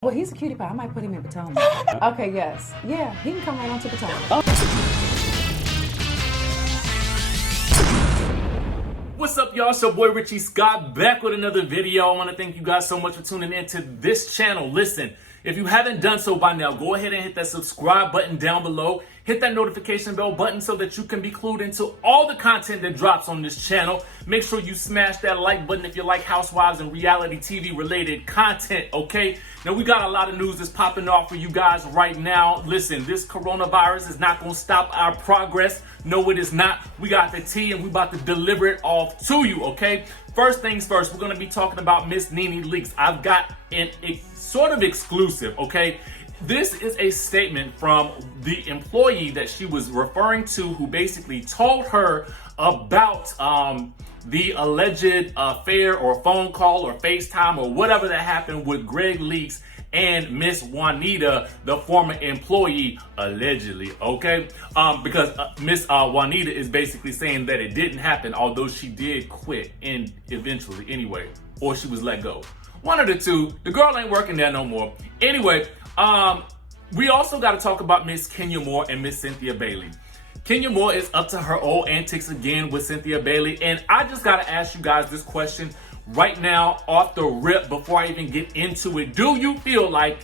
Well, he's a cutie pie. I might put him in Potomac. Okay, yes. Yeah, he can come right on to Potomac. What's up, y'all? It's your boy Richie Scott back with another video. I want to thank you guys so much for tuning in to this channel. Listen, if you haven't done so by now, go ahead and hit that subscribe button down below. Hit that notification bell button so that you can be clued into all the content that drops on this channel. Make sure you smash that like button if you like Housewives and reality TV related content, okay? Now, we got a lot of news that's popping off for you guys right now. Listen, this coronavirus is not going to stop our progress. No, it is not. We got the tea and we about to deliver it off to you, okay? First things first, we're going to be talking about Miss Nene leaks. I've got an sort of exclusive, okay? This is a statement from the employee that she was referring to who basically told her about the alleged affair or phone call or FaceTime or whatever that happened with Greg Leaks and Miss Juanita, the former employee, allegedly, okay? Because Miss Juanita is basically saying that it didn't happen, although she did quit and eventually anyway, or she was let go. One of the two. The girl ain't working there no more. Anyway, we also got to talk about Miss Kenya Moore and Miss Cynthia Bailey. Kenya Moore is up to her old antics again with Cynthia Bailey, and I just got to ask you guys this question right now off the rip before I even get into it. Do you feel like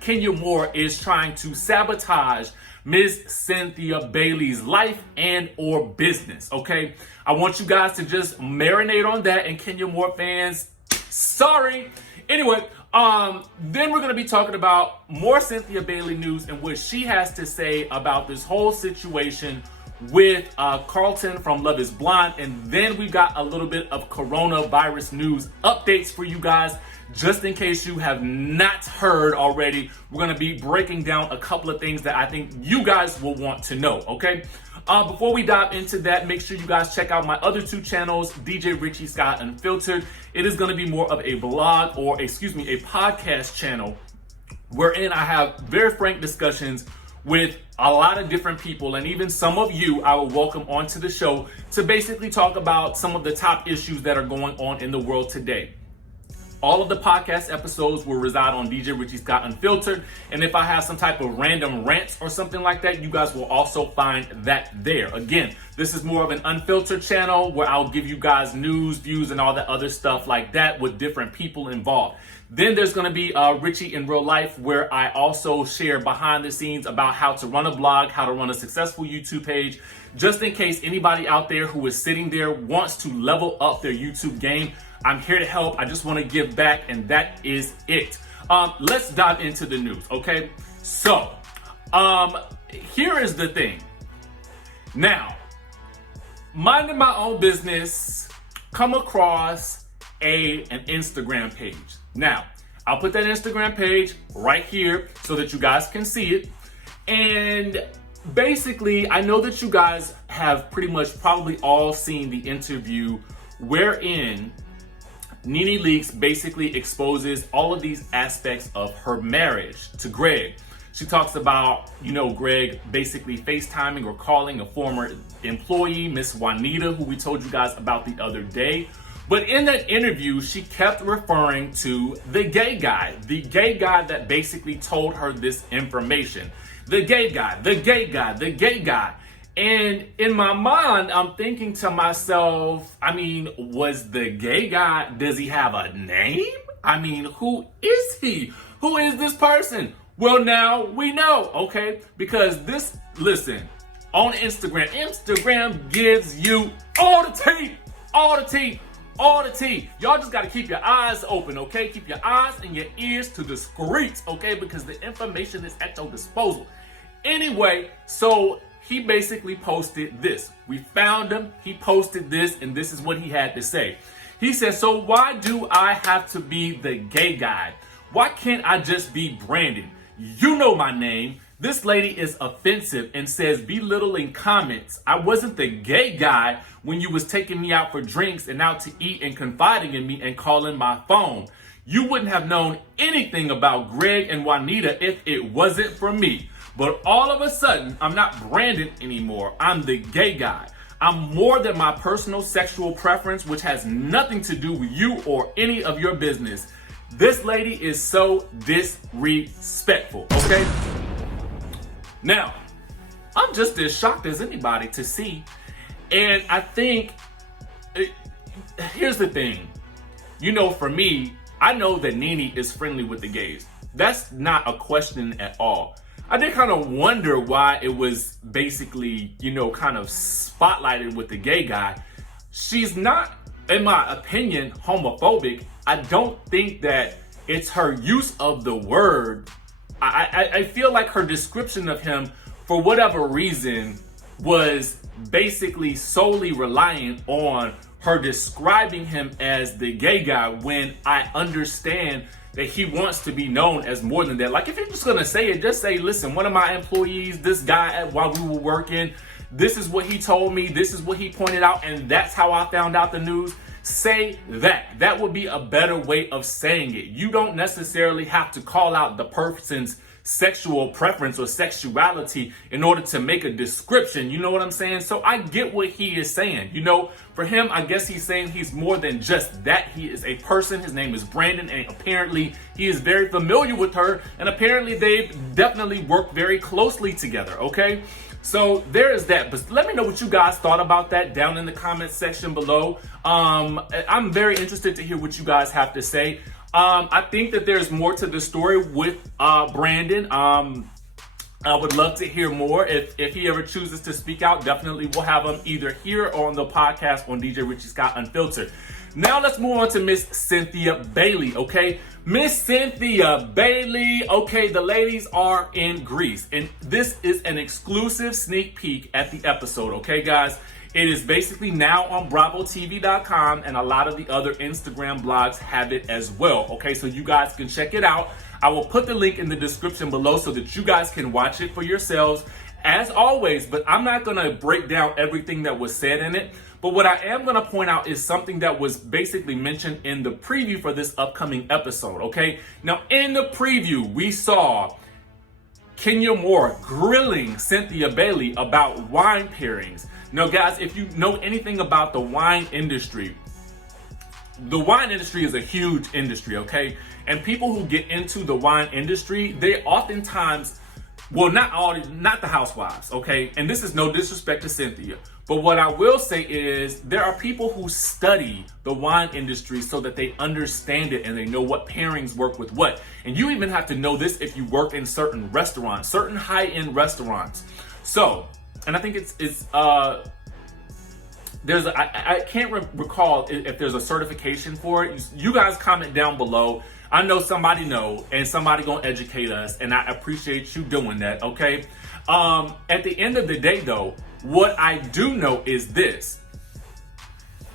Kenya Moore is trying to sabotage Miss Cynthia Bailey's life and or business? Okay, I want you guys to just marinate on that, and Kenya Moore fans, sorry. Anyway, then we're going to be talking about more Cynthia Bailey news and what she has to say about this whole situation with Carlton from Love is Blind. And then we got a little bit of coronavirus news updates for you guys. Just in case you have not heard already, we're going to be breaking down a couple of things that I think you guys will want to know, okay? Before we dive into that, make sure you guys check out my other two channels, DJ Richie Scott Unfiltered. It is going to be more of a vlog or, a podcast channel wherein I have very frank discussions with a lot of different people, and even some of you I will welcome onto the show to basically talk about some of the top issues that are going on in the world today. All of the podcast episodes will reside on DJ Richie Scott Unfiltered. And if I have some type of random rants or something like that, you guys will also find that there. Again, this is more of an unfiltered channel where I'll give you guys news, views, and all that other stuff like that with different people involved. Then there's going to be Richie in Real Life, where I also share behind the scenes about how to run a blog, how to run a successful YouTube page, just in case anybody out there who is sitting there wants to level up their YouTube game. I'm here to help. I just want to give back, and that is it. Let's dive into the news, okay? So, here is the thing. Now, minding my own business, come across an Instagram page. Now, I'll put that Instagram page right here so that you guys can see it. And basically, I know that you guys have pretty much probably all seen the interview wherein Nene Leakes basically exposes all of these aspects of her marriage to Greg. She talks about, Greg basically FaceTiming or calling a former employee, Miss Juanita, who we told you guys about the other day. But in that interview, she kept referring to the gay guy that basically told her this information. The gay guy, the gay guy, the gay guy. And in my mind, I'm thinking to myself, was the gay guy, does he have a name? Who is he? Who is this person? Well, now we know, okay? Because listen, on Instagram gives you all the tea, all the tea, all the tea. Y'all just got to keep your eyes open, okay? Keep your eyes and your ears to the streets, okay? Because the information is at your disposal. Anyway, so he basically posted this. We found him, he posted this, and this is what he had to say. He said, so why do I have to be the gay guy? Why can't I just be Brandon? You know my name. This lady is offensive and says belittling comments. I wasn't the gay guy when you was taking me out for drinks and out to eat and confiding in me and calling my phone. You wouldn't have known anything about Greg and Juanita if it wasn't for me. But all of a sudden, I'm not Brandon anymore. I'm the gay guy. I'm more than my personal sexual preference, which has nothing to do with you or any of your business. This lady is so disrespectful, okay? Now, I'm just as shocked as anybody to see. And I think, here's the thing. You know, for me, I know that Nene is friendly with the gays. That's not a question at all. I did kind of wonder why it was basically, you know, kind of spotlighted with the gay guy. She's not, in my opinion, homophobic. I don't think that it's her use of the word. I feel like her description of him, for whatever reason, was basically solely reliant on her describing him as the gay guy, when I understand that he wants to be known as more than that. Like, if you're just gonna say it, just say, listen, one of my employees, this guy, while we were working, this is what he told me, this is what he pointed out, and that's how I found out the news. Say that. That would be a better way of saying it. You don't necessarily have to call out the person's sexual preference or sexuality in order to make a description. You know what I'm saying? So I get what he is saying. You know, for him, I guess he's saying he's more than just that. He is a person. His name is Brandon, and apparently he is very familiar with her, and apparently they've definitely worked very closely together, okay? So there is that. But let me know what you guys thought about that down in the comments section below. I'm very interested to hear what you guys have to say. I think that there's more to the story with Brandon. I would love to hear more. If he ever chooses to speak out, definitely we'll have him either here or on the podcast on DJ Richie Scott Unfiltered. Now let's move on to Miss Cynthia Bailey, okay? Miss Cynthia Bailey, okay, the ladies are in Greece. And this is an exclusive sneak peek at the episode, okay, guys? It is basically now on BravoTV.com, and a lot of the other Instagram blogs have it as well, okay? So you guys can check it out. I will put the link in the description below so that you guys can watch it for yourselves, as always. But I'm not going to break down everything that was said in it. But what I am going to point out is something that was basically mentioned in the preview for this upcoming episode, okay? Now, in the preview, we saw Kenya Moore grilling Cynthia Bailey about wine pairings. Now, guys, if you know anything about the wine industry is a huge industry, okay? And people who get into the wine industry, they oftentimes, well, not the Housewives, okay? And this is no disrespect to Cynthia, but what I will say is there are people who study the wine industry so that they understand it and they know what pairings work with what. And you even have to know this if you work in certain restaurants, certain high-end restaurants. So, and I think I can't recall if there's a certification for it. You guys comment down below. I know somebody know, and somebody gonna educate us, and I appreciate you doing that, okay? At the end of the day, though, what I do know is this.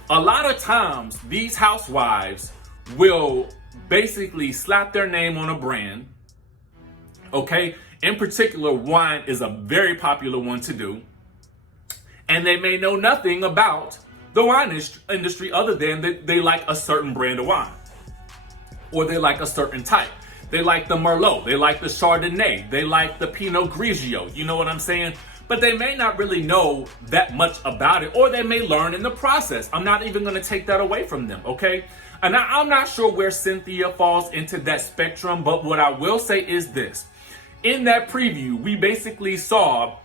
A lot of times, these housewives will basically slap their name on a brand, okay? In particular, wine is a very popular one to do. And they may know nothing about the wine industry other than that they like a certain brand of wine. Or they like a certain type. They like the Marlo. They like the Chardonnay. They like the Pinot Grigio. You know what I'm saying? But they may not really know that much about it. Or they may learn in the process. I'm not even going to take that away from them, okay? And I'm not sure where Cynthia falls into that spectrum. But what I will say is this. In that preview, we basically saw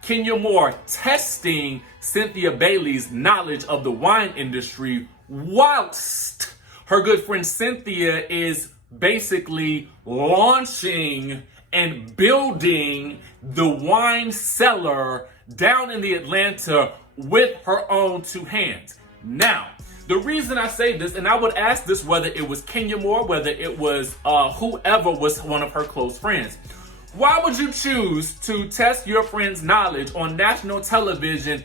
Kenya Moore testing Cynthia Bailey's knowledge of the wine industry whilst her good friend Cynthia is basically launching and building the wine cellar down in the Atlanta with her own two hands. Now, the reason I say this, and I would ask this whether it was Kenya Moore, whether it was whoever was one of her close friends. Why would you choose to test your friend's knowledge on national television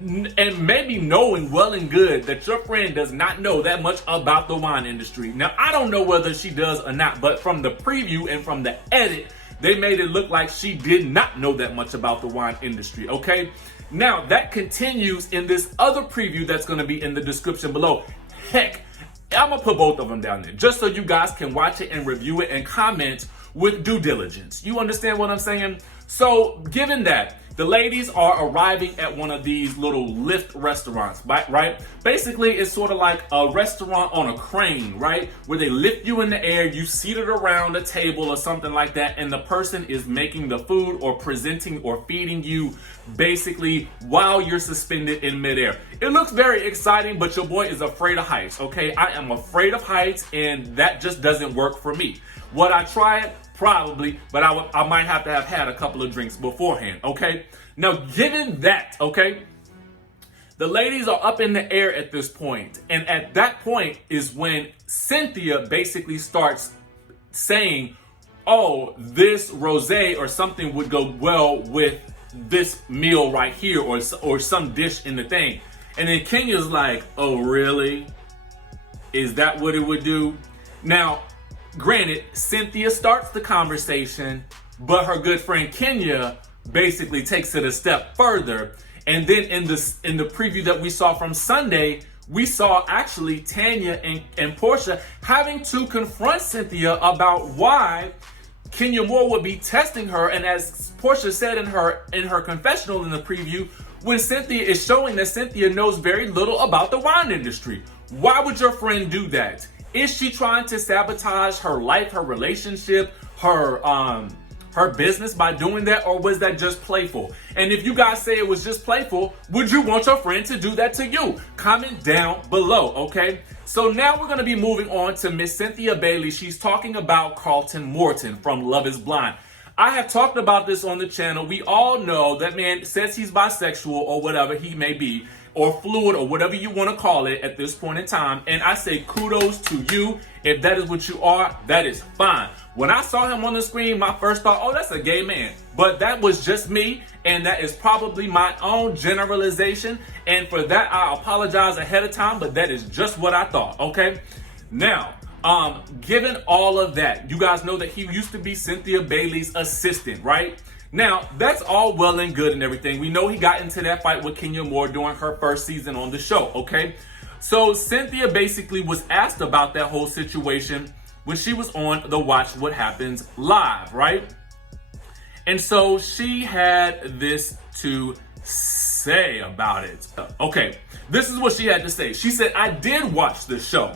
and maybe knowing well and good that your friend does not know that much about the wine industry? Now, I don't know whether she does or not, but from the preview and from the edit, they made it look like she did not know that much about the wine industry, okay? Now, that continues in this other preview that's going to be in the description below. Heck, I'm going to put both of them down there just so you guys can watch it and review it and comment with due diligence. You understand what I'm saying? So, given that, The ladies are arriving at one of these little lift restaurants, right? Basically, it's sort of like a restaurant on a crane, right? Where they lift you in the air, you seated around a table or something like that, and the person is making the food or presenting or feeding you basically while you're suspended in midair. It looks very exciting, but your boy is afraid of heights, okay? I am afraid of heights, and that just doesn't work for me. Would I try it? Probably, but I might have to have had a couple of drinks beforehand, okay? Now, given that, okay, the ladies are up in the air at this point, and at that point is when Cynthia basically starts saying, oh, this rosé or something would go well with this meal right here, or some dish in the thing. And then Kenya's like, oh, really? Is that what it would do? Now, granted, Cynthia starts the conversation, but her good friend Kenya basically takes it a step further. And then in the preview that we saw from Sunday, we saw actually Tanya and Porsha having to confront Cynthia about why Kenya Moore would be testing her. And as Porsha said in her confessional in the preview, when Cynthia is showing that Cynthia knows very little about the wine industry. Why would your friend do that? Is she trying to sabotage her life, her relationship, her business by doing that, or was that just playful? And if you guys say it was just playful, would you want your friend to do that to you? Comment down below, okay? So now we're going to be moving on to Miss Cynthia Bailey. She's talking about Carlton Morton from Love is Blind. I have talked about this on the channel. We all know that man says he's bisexual or whatever he may be, or fluid, or whatever you want to call it at this point in time. And I say kudos to you. If that is what you are, that is fine. When I saw him on the screen, my first thought, oh, that's a gay man. But that was just me, and that is probably my own generalization. And for that, I apologize ahead of time, but that is just what I thought, okay? Now, given all of that, you guys know that he used to be Cynthia Bailey's assistant, right? Now, that's all well and good and everything. We know he got into that fight with Kenya Moore during her first season on the show, okay? So Cynthia basically was asked about that whole situation when she was on the Watch What Happens Live, right? And so she had this to say about it. Okay, this is what she had to say. She said, I did watch the show.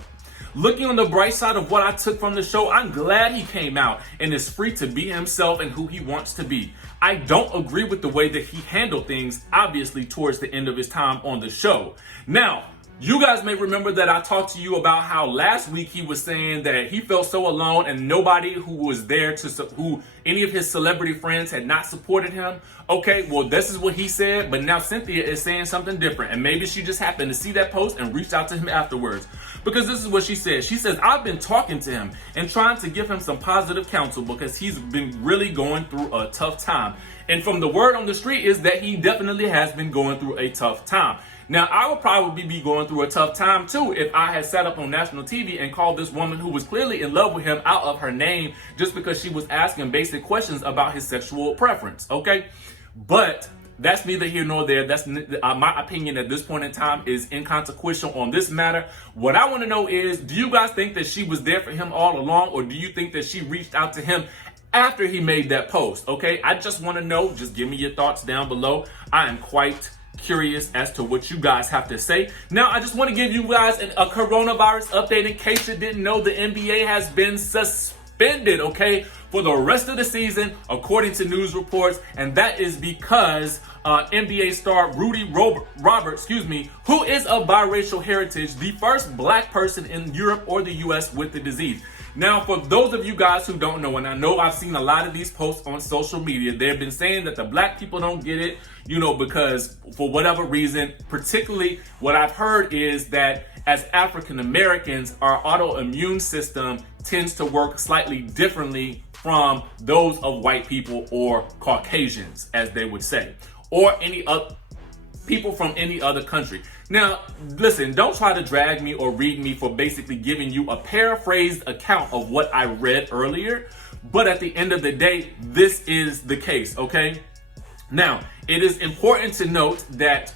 Looking on the bright side of what I took from the show, I'm glad he came out and is free to be himself and who he wants to be. I don't agree with the way that he handled things, obviously, towards the end of his time on the show. Now, you guys may remember that I talked to you about how last week he was saying that he felt so alone and nobody who was there who any of his celebrity friends had not supported him. Okay, well, this is what he said, but now Cynthia is saying something different. And maybe she just happened to see that post and reached out to him afterwards. Because this is what she said. She says, I've been talking to him and trying to give him some positive counsel because he's been really going through a tough time. And from the word on the street is that he definitely has been going through a tough time. Now, I would probably be going through a tough time too if I had sat up on national TV and called this woman who was clearly in love with him out of her name just because she was asking basic questions about his sexual preference, okay? But that's neither here nor there. That's my opinion at this point in time is inconsequential on this matter. What I want to know is, do you guys think that she was there for him all along, or do you think that she reached out to him after he made that post, okay? I just want to know. Just give me your thoughts down below. I am quite curious as to what you guys have to say. Now, I just want to give you guys a coronavirus update in case you didn't know. The NBA has been suspended, okay, for the rest of the season, according to news reports, and that is because NBA star Rudy Roberts, who is of biracial heritage, the first black person in Europe or the US with the disease. Now, for those of you guys who don't know, and I know I've seen a lot of these posts on social media, they've been saying that the black people don't get it, because for whatever reason, particularly what I've heard is that as African Americans, our autoimmune system tends to work slightly differently from those of white people or Caucasians, as they would say, or any other people from any other country. Now, listen, don't try to drag me or read me for basically giving you a paraphrased account of what I read earlier, but at the end of the day, this is the case, okay? Now, it is important to note that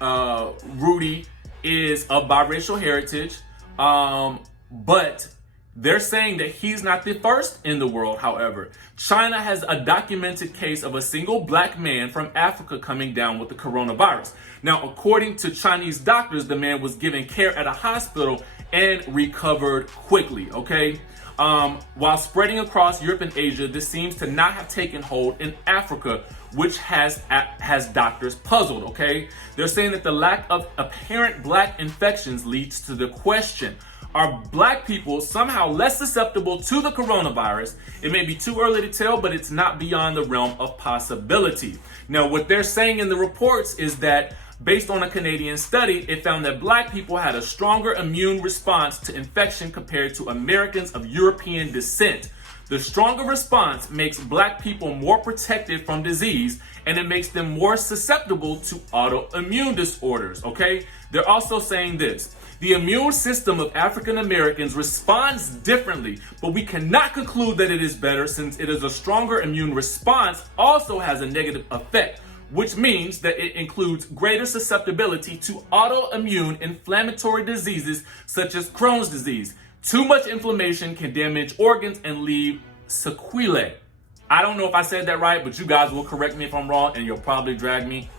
Rudy is of biracial heritage, but They're saying that he's not the first in the world, however. China has a documented case of a single black man from Africa coming down with the coronavirus. Now, according to Chinese doctors, the man was given care at a hospital and recovered quickly, okay? While spreading across Europe and Asia, this seems to not have taken hold in Africa, which has doctors puzzled, okay? They're saying that the lack of apparent black infections leads to the question, are black people somehow less susceptible to the coronavirus? It may be too early to tell, but it's not beyond the realm of possibility. Now, what they're saying in the reports is that based on a Canadian study, it found that black people had a stronger immune response to infection compared to Americans of European descent. The stronger response makes black people more protected from disease, and it makes them more susceptible to autoimmune disorders, okay? They're also saying this. The immune system of African Americans responds differently, but we cannot conclude that it is better since it is a stronger immune response also has a negative effect, which means that it includes greater susceptibility to autoimmune inflammatory diseases such as Crohn's disease. Too much inflammation can damage organs and leave sequelae. I don't know if I said that right, but you guys will correct me if I'm wrong and you'll probably drag me.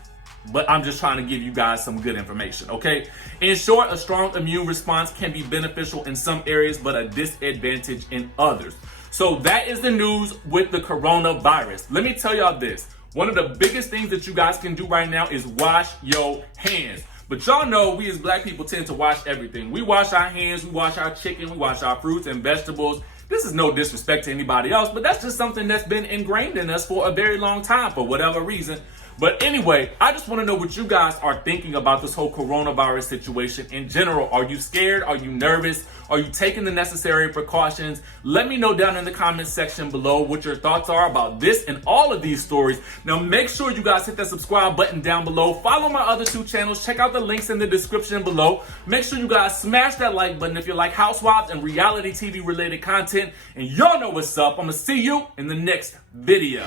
But I'm just trying to give you guys some good information, okay? In short, a strong immune response can be beneficial in some areas, but a disadvantage in others. So that is the news with the coronavirus. Let me tell y'all this. One of the biggest things that you guys can do right now is wash your hands. But y'all know we as black people tend to wash everything. We wash our hands, we wash our chicken, we wash our fruits and vegetables. This is no disrespect to anybody else, but that's just something that's been ingrained in us for a very long time for whatever reason. But anyway, I just want to know what you guys are thinking about this whole coronavirus situation in general. Are you scared? Are you nervous? Are you taking the necessary precautions? Let me know down in the comments section below what your thoughts are about this and all of these stories. Now, make sure you guys hit that subscribe button down below. Follow my other two channels. Check out the links in the description below. Make sure you guys smash that like button if you like Housewives and reality TV related content. And y'all know what's up. I'm going to see you in the next video.